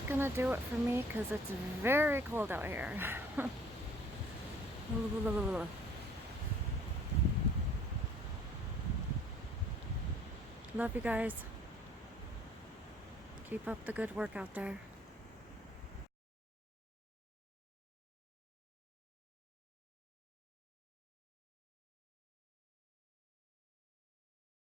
that's gonna do it for me because it's very cold out here. Love you guys. Keep up the good work out there.